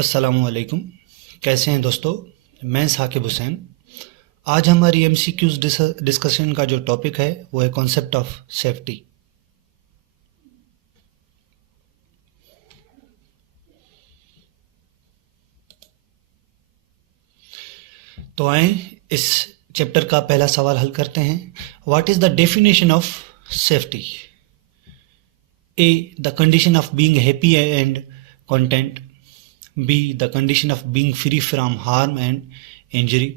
अस्सलामुअलैकुम। कैसे हैं दोस्तों? मैं साकिब हुसैन। आज हमारी एमसीक्यूज डिस्कशन का जो टॉपिक है वो है कॉन्सेप्ट ऑफ सेफ्टी। तो आए इस चैप्टर का पहला सवाल हल करते हैं। What is the definition of safety? A, the condition of being happy and content. B, the condition of being free from harm and injury.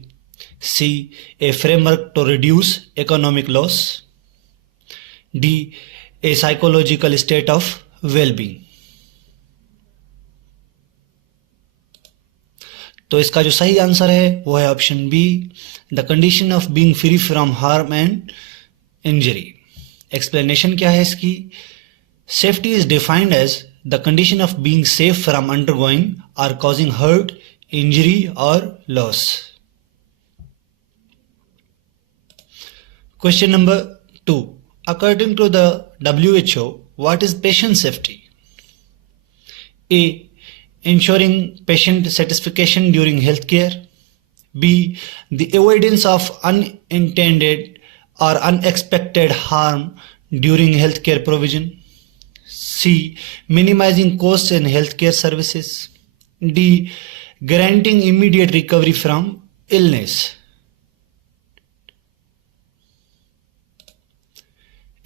C, a framework to reduce economic loss. D, a psychological state of well-being. तो इसका जो सही answer है वो है option B, the condition of being free from harm and injury. Explanation क्या है इसकी? Safety is defined as the condition of being safe from undergoing or causing hurt, injury or loss. Question number 2. According to the WHO, what is patient safety? A, ensuring patient satisfaction during healthcare. B, the avoidance of unintended or unexpected harm during healthcare provision. C, minimizing costs in healthcare services. D, guaranteeing immediate recovery from illness.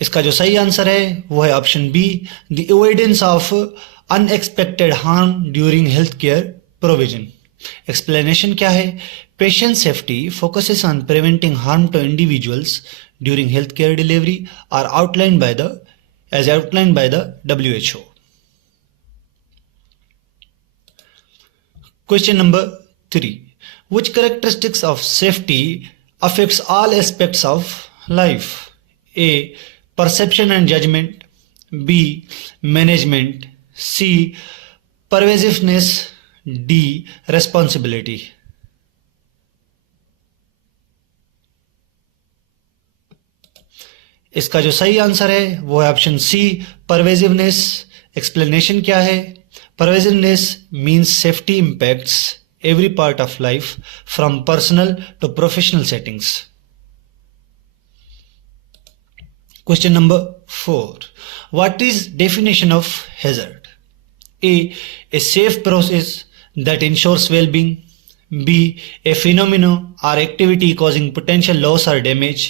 इसका जो सही answer है वो है option B, the avoidance of unexpected harm during health care provision. Explanation क्या है? Patient safety focuses on preventing harm to individuals during health care delivery are outlined by the WHO। Question number 3. Which characteristics of safety affects all aspects of life? A, perception and judgment. B, management. C, pervasiveness. D, responsibility. इसका जो सही answer है वो है option सी, परवेजिवनेस। Explanation क्या है? Pervasiveness means safety impacts every part of life from personal to professional settings. Question number 4. What is definition of hazard? A safe process that ensures well-being. B, a phenomenon or activity causing potential loss or damage.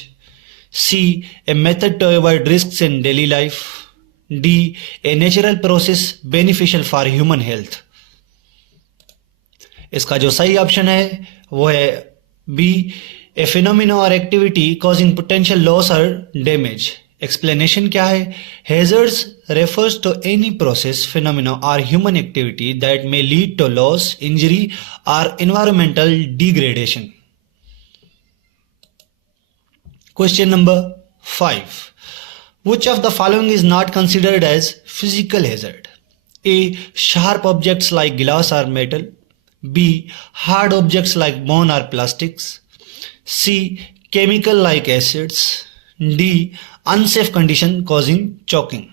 C, a method to avoid risks in daily life. D, a natural process beneficial for human health. इसका जो सही option है वो है B, a phenomena और activity causing potential loss और damage. Explanation क्या है? Hazards refers to any process, phenomena or human activity that may lead to loss, injury or environmental degradation. Question number 5. Which of the following is not considered as physical hazard? A, sharp objects like glass or metal. B, hard objects like bone or plastics. C, chemical like acids. D, unsafe condition causing choking.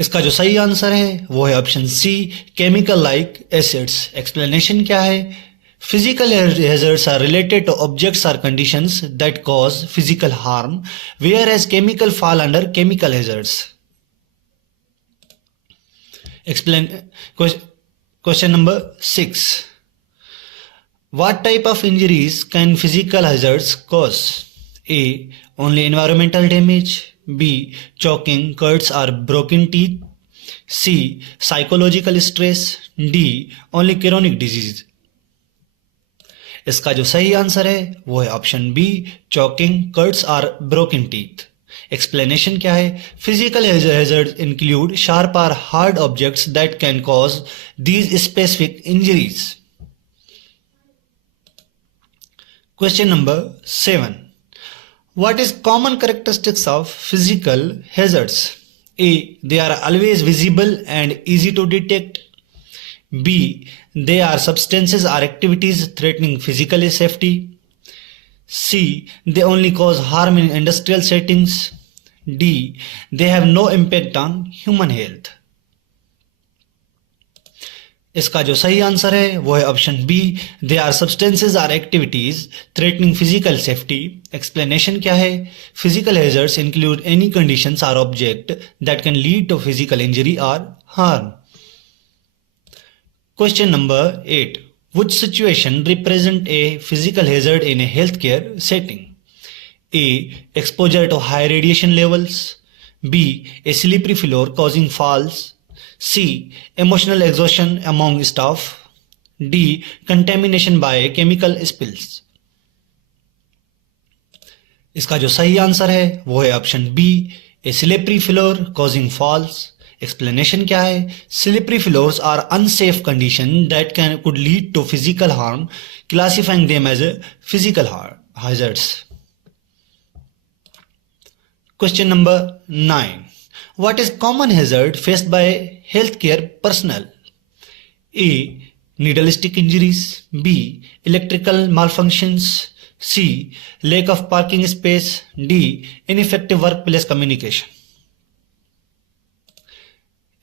इसका जो सही answer है वो है option C, chemical like acids. Explanation क्या है? Physical hazards are related to objects और conditions that cause physical harm, whereas chemical fall under chemical hazards. Question number 6. What type of injuries can physical hazards cause? A, only environmental damage. B, choking, cuts or broken teeth. C, psychological stress. D, only chronic disease. इसका जो सही answer है वो है option B, choking, cuts और broken teeth. Explanation क्या है? Physical hazards include sharp और hard objects that can cause these specific injuries. Question number 7. What is common characteristics of physical hazards? A, they are always visible and easy to detect. B, they are substances or activities threatening physical safety. C, they only cause harm in industrial settings. D, they have no impact on human health. इसका जो सही answer है वो है option B, they are substances are activities threatening physical safety. Explanation क्या है? Physical hazards include any conditions are object that can lead to physical injury और harm. Question number 8, which situation represent a physical hazard in a healthcare setting? A, exposure to high radiation levels. B, a slippery floor causing falls. C, emotional exhaustion among staff. D, contamination by chemical spills. इसका जो सही answer है वो है option B, a slippery floor causing falls. Explanation क्या है? Slippery floors are unsafe condition that can could lead to physical harm, classifying them as physical hazards. Question number 9. What is common hazard faced by healthcare personnel? A, needle stick injuries. B, electrical malfunctions. C, lack of parking space. D, ineffective workplace communication.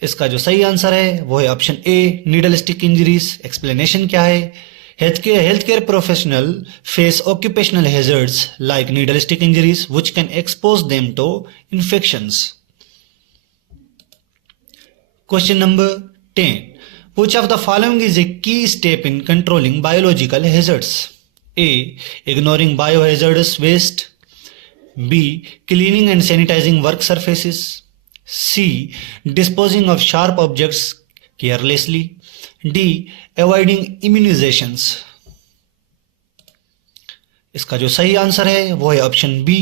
इसका जो सही answer है वो है option ए, needle stick injuries. Explanation क्या है? Healthcare professional face occupational hazards like needle stick injuries which can expose them to infections. Question number 10. Which of the following is a key step in controlling biological hazards? A, ignoring biohazardous waste. B, cleaning and sanitizing work surfaces. C, disposing of sharp objects carelessly. D, avoiding immunizations. इसका जो सही answer है वो है option B,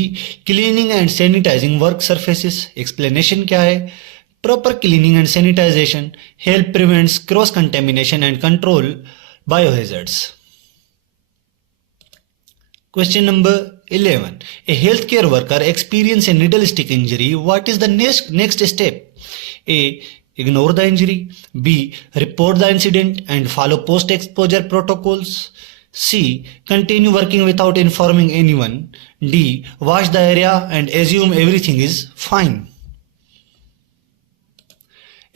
cleaning and sanitising work surfaces. Explanation क्या है? Proper cleaning and sanitisation help prevents cross contamination and control biohazards. Question number 11. A healthcare worker experience a needle stick injury. What is the next step? A, ignore the injury. B, report the incident and follow post-exposure protocols. C, continue working without informing anyone. D, wash the area and assume everything is fine.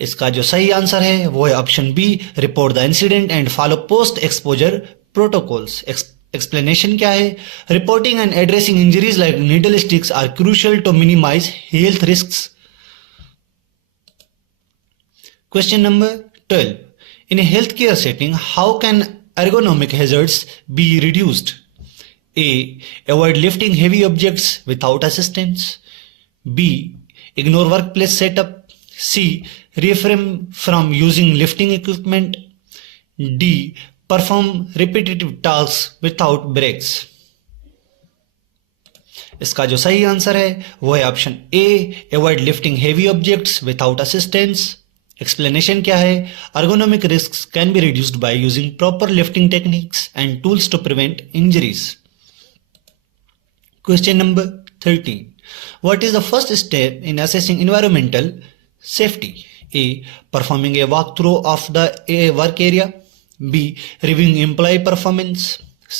इसका जो सही answer है वो है option B, report the incident and follow post exposure protocols. Explanation क्या है? Reporting and addressing injuries like needle sticks are crucial to minimise health risks. Question number 12. In a healthcare setting, how can ergonomic hazards be reduced? A, avoid lifting heavy objects without assistance. B, ignore workplace setup. C, refrain from using lifting equipment. D, perform repetitive tasks without breaks. इसका जो सही answer है वो है option ए, avoid lifting heavy objects without assistance. Explanation क्या है? ergonomic risks can be reduced by using proper lifting techniques and tools to prevent injuries. Question number 13. What is the first step in assessing environmental safety? A, performing a walkthrough of the work area. B, reviewing employee performance.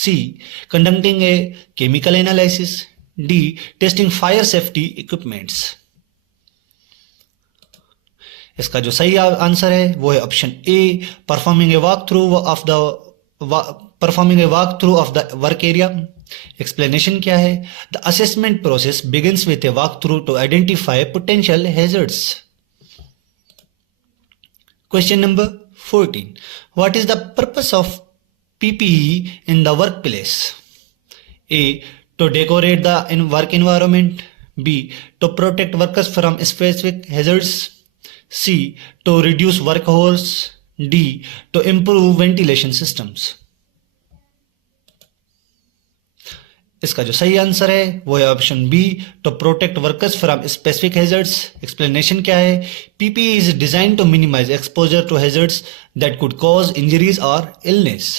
C, conducting a chemical analysis. D, testing fire safety equipments. इसका जो सही answer है वो है option A, performing a walk through of the work area. Explanation क्या है? The assessment process begins with a walk through to identify potential hazards. Question number 14. What is the purpose of PPE in the workplace? A, to decorate the work environment. B, to protect workers from specific hazards. C, to reduce work hours. D, to improve ventilation systems. इसका जो सही answer है वो है option B, to protect workers from specific hazards. Explanation क्या है? PPE is design to minimise exposure to hazards that could cause injuries और illness.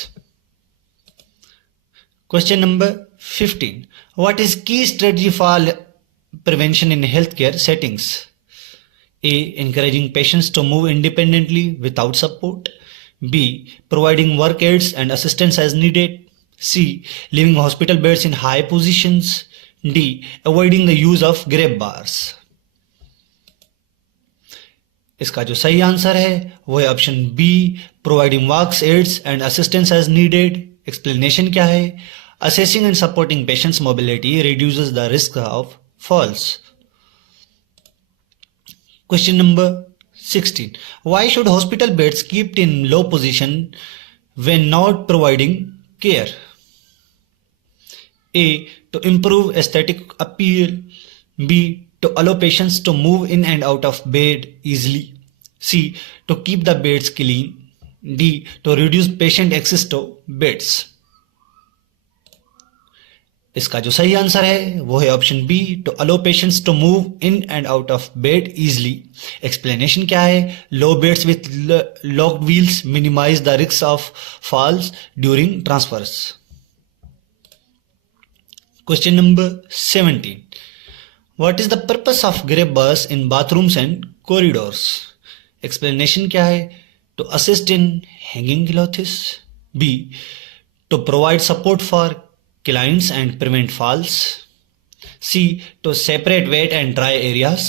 Question number 15. What is key strategy for prevention in health care settings? A, encouraging patients to move independently without support. B, providing work aids and assistance as needed. C, leaving hospital beds in high positions. D, avoiding the use of grab bars. इसका जो सही answer है वो है option B, providing walks, aids and assistance as needed. Explanation क्या है? Assessing and supporting patients mobility reduces the risk of falls. Question number 16. Why should hospital beds kept in low position when not providing care? A. To improve aesthetic appeal. B. To allow patients to move in and out of bed easily. C. To keep the beds clean. D. To reduce patient access to beds. इसका जो सही answer है वो है option B, to allow patients to move in and out of bed easily. Explanation क्या है? Low beds with locked wheels minimise the risk of falls during transfers. Question number 17. What is the purpose of grab bars in bathrooms and corridors? Explanation क्या है? To assist in hanging clothes. B. To provide support for clients and prevent falls. C. To separate wet and dry areas.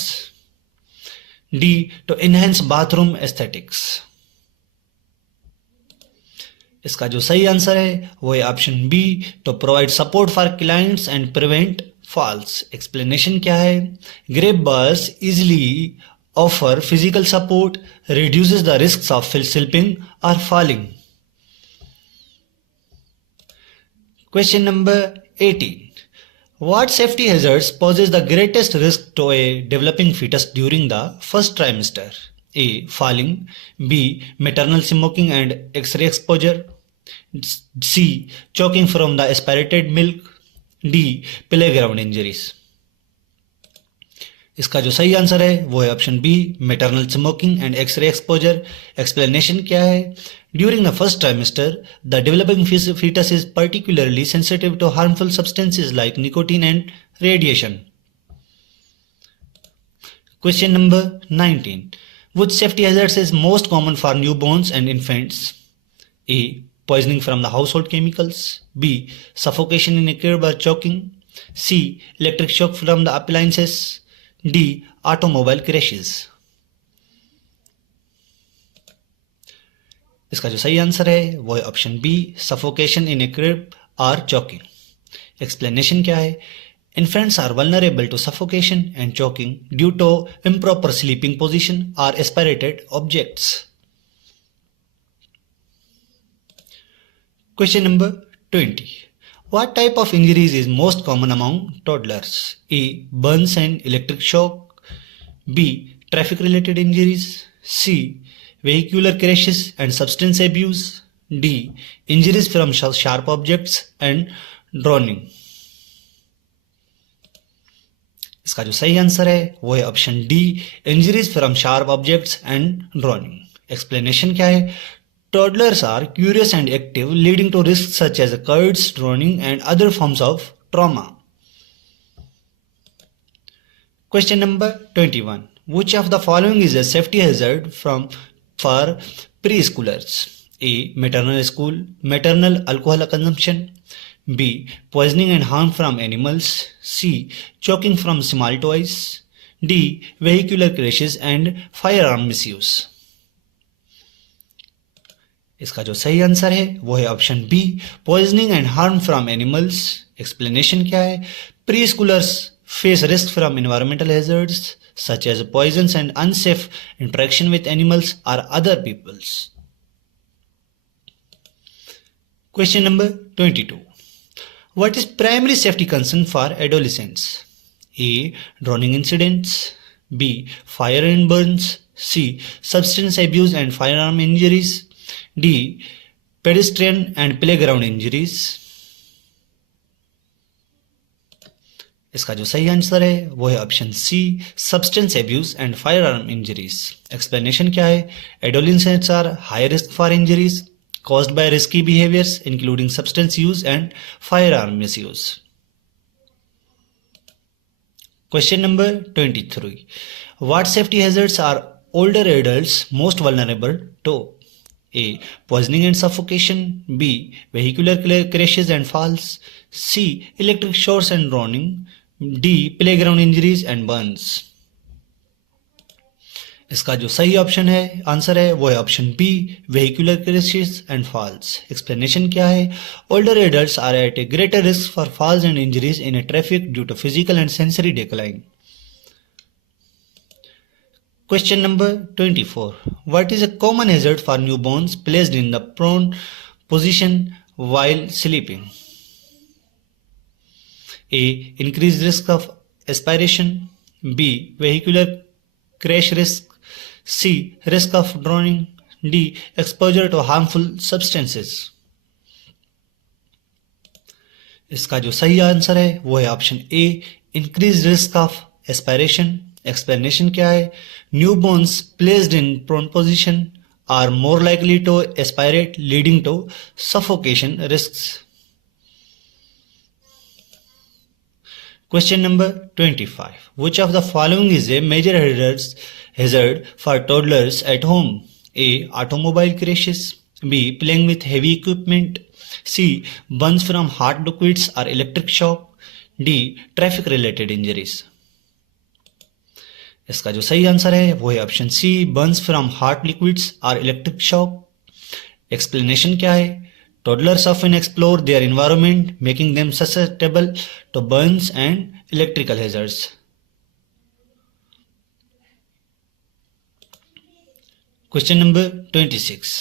D. To enhance bathroom aesthetics. इसका जो सही answer है वो है option B, to provide support for clients and prevent falls. Explanation क्या है? Grab bars easily offer physical support, reduces the risk of slipping or falling. Question number 18. What safety hazards poses the greatest risk to a developing fetus during the first trimester? A. Falling. B. Maternal smoking and X-ray exposure. C. Choking from the aspirated milk. D. Playground injuries. इसका जो सही answer है वो है option B, maternal smoking and X ray exposure. Explanation क्या है? During the first trimester the developing fetus is particularly sensitive to harmful substances like nicotine and radiation. Question number 19. Which safety hazards is most common for newborns and infants? A. Poisoning from the household chemicals. B. Suffocation in a crib or choking. C. Electric shock from the appliances. D. Automobile crashes. इसका जो सही answer है वो है option B, suffocation in a crib और choking. Explanation क्या है? Infants are vulnerable to suffocation and choking due to improper sleeping position और aspirated objects. Question number 20. What type of injuries is most common among toddlers? A. Burns and electric shock. B. Traffic related injuries. C. Vehicular crashes and substance abuse. D. Injuries from sharp objects and drowning. इसका जो सही answer है वो है option D, injuries from sharp objects and drowning. Explanation क्या है? Toddlers are curious and active, leading to risks such as cuts, drowning, and other forms of trauma. Question number 21. Which of the following is a safety hazard for preschoolers? A. Maternal alcohol consumption. B. Poisoning and harm from animals. C. Choking from small toys. D. Vehicular crashes and firearm misuse. इसका जो सही answer है वो है option B, poisoning and harm from animals. Explanation क्या है? Pre schoolers face risk from environmental hazards such as poisons and unsafe interaction with animals और other peoples. Question number 22. What is primary safety concern for adolescents? A. Drowning incidents. B. Fire and burns. C. Substance abuse and firearm injuries. D. Pedestrian and playground injuries. इसका जो सही answer है वो है option C, substance abuse and firearm injuries. Explanation क्या है? Adolescents are high risk for injuries caused by risky behaviors including substance use and firearm misuse. Question number 23. What safety hazards are older adults most vulnerable to? A. Poisoning and suffocation. B. Vehicular crashes and falls. C. Electric shocks and drowning. D. Playground injuries and burns. इसका जो सही option है answer है वो है option B, vehicular crashes and falls. Explanation क्या है? Older adults are at a greater risk for falls and injuries in a traffic due to physical and sensory decline. Question number 24. What is a common hazard for newborns placed in the prone position while sleeping? A. Increased risk of aspiration. B. Vehicular crash risk. C. Risk of drowning. D. Exposure to harmful substances. इसका जो सही answer है वो है option A, increase risk of aspiration. Explanation क्या है? Newborns placed in prone position are more likely to aspirate leading to suffocation risks. Question number 25. Which of the following is a major hazard for toddlers at home? A. Automobile crashes. B. Playing with heavy equipment. C. Burns from hot liquids or electric shock. D. Traffic related injuries. इसका जो सही answer है वो है option C, burns from hot liquids और electric shock. Explanation क्या है? Toddlers often explore their environment making them susceptible to burns and electrical hazards. Question number 26.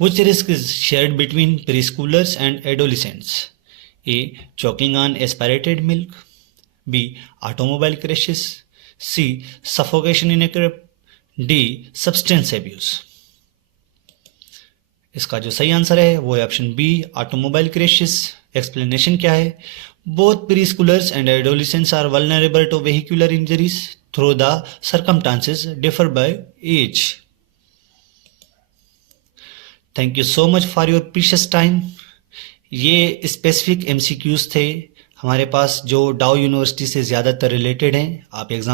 Which risk is shared between preschoolers and adolescents? A. Choking on aspirated milk. B. Automobile crashes. C. Suffocation in a crib. D. Substance abuse. इसका जो सही answer है वो है option B, automobile crashes. Explanation क्या है? Both pre schoolers and adolescents are vulnerable to vehicular injuries through the circumstances differ by age. Thank you so much for your precious time. ये specific MCQs थे हमारे पास जो डाउ university से ज़्यादातर related हैं। आप एग्जाम